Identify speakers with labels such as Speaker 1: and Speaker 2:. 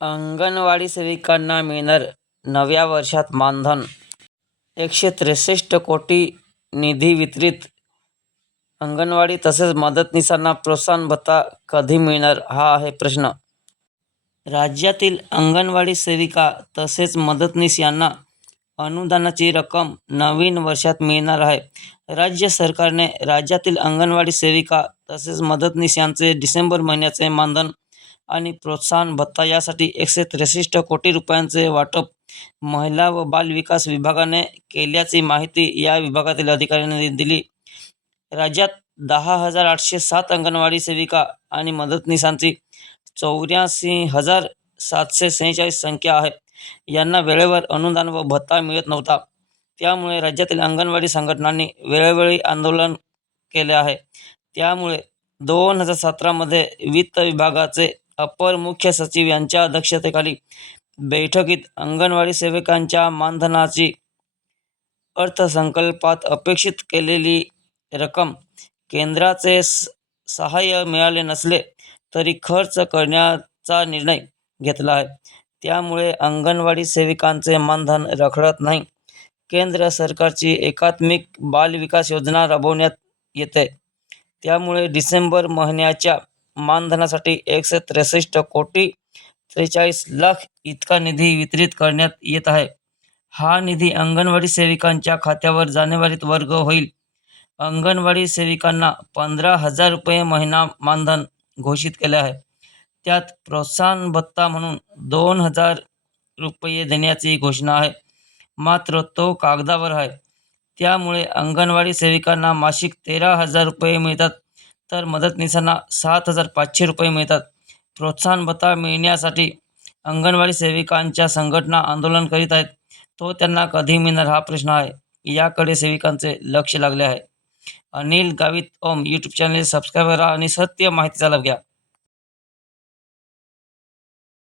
Speaker 1: अंगणवाडी सेविकांना मिळणार नव्या वर्षात मानधन, एकशे त्रेसष्ट कोटी निधी वितरित अंगणवाडी तसेच मदतनीसांना प्रोत्साहन भत्ता कधी मिळणार हा आहे प्रश्न. राज्यातील अंगणवाडी सेविका तसेच मदतनीस यांना अनुदानाची रक्कम नवीन वर्षात मिळणार आहे. राज्य सरकारने राज्यातील अंगणवाडी सेविका तसेच मदतनीस यांचे डिसेंबर महिन्याचे मानधन आणि प्रोत्साहन भत्ता यासाठी एकशे त्रेसष्ट कोटी रुपयांचे वाटप महिला व बाल विकास विभागाने केल्याची माहिती या विभागातील अधिकाऱ्यांनी दिली. राज्यात दहा हजार आठशे सात अंगणवाडी सेविका आणि मदतनीसांची चौऱ्याऐंशी हजार सातशे सेहेचाळीस संख्या आहे. यांना वेळेवर अनुदान व भत्ता मिळत नव्हता. त्यामुळे राज्यातील अंगणवाडी संघटनांनी वेळोवेळी आंदोलन केले आहे. त्यामुळे दोन हजार सतरामध्ये वित्त विभागाचे अपर मुख्य सचिव यांच्या अध्यक्षतेखाली बैठकीत अंगणवाडी सेविकांच्या मानधनाची अर्थसंकल्पात अपेक्षित केलेली रक्कम केंद्राचे सहाय्य मिळाले नसले तरी खर्च करण्याचा निर्णय घेतला आहे. त्यामुळे अंगणवाडी सेविकांचे मानधन रखडत नाही. केंद्र सरकारची एकात्मिक बाल विकास योजना राबवण्यात येते त्यामुळे डिसेंबर महिन्याच्या मानधनासाठी एकशे त्रेसष्ट कोटी त्रेचाळीस लाख इतका निधी वितरित करण्यात येत आहे. हा निधी अंगणवाडी सेविकांच्या खात्यावर जानेवारीत वर्ग होईल. अंगणवाडी सेविकांना पंधरा हजार रुपये महिना मानधन घोषित केले आहे. त्यात प्रोत्साहन भत्ता म्हणून दोन हजार रुपये देण्याची घोषणा आहे. मात्र तो कागदावर आहे. त्यामुळे अंगणवाडी सेविकांना मासिक तेरा हजार रुपये मिळतात तर मदतनीसांना सात हजार पाचशे रुपये मिळतात. प्रोत्साहन भत्ता मिळण्यासाठी अंगणवाडी सेविकांच्या संघटना आंदोलन करीत आहेत. तो त्यांना कधी मिळणार हा प्रश्न आहे. याकडे सेविकांचे लक्ष लागले आहे. Anil Gavit Om YouTube channel subscribe करा आणि सत्य माहितीचा लाभ घ्या.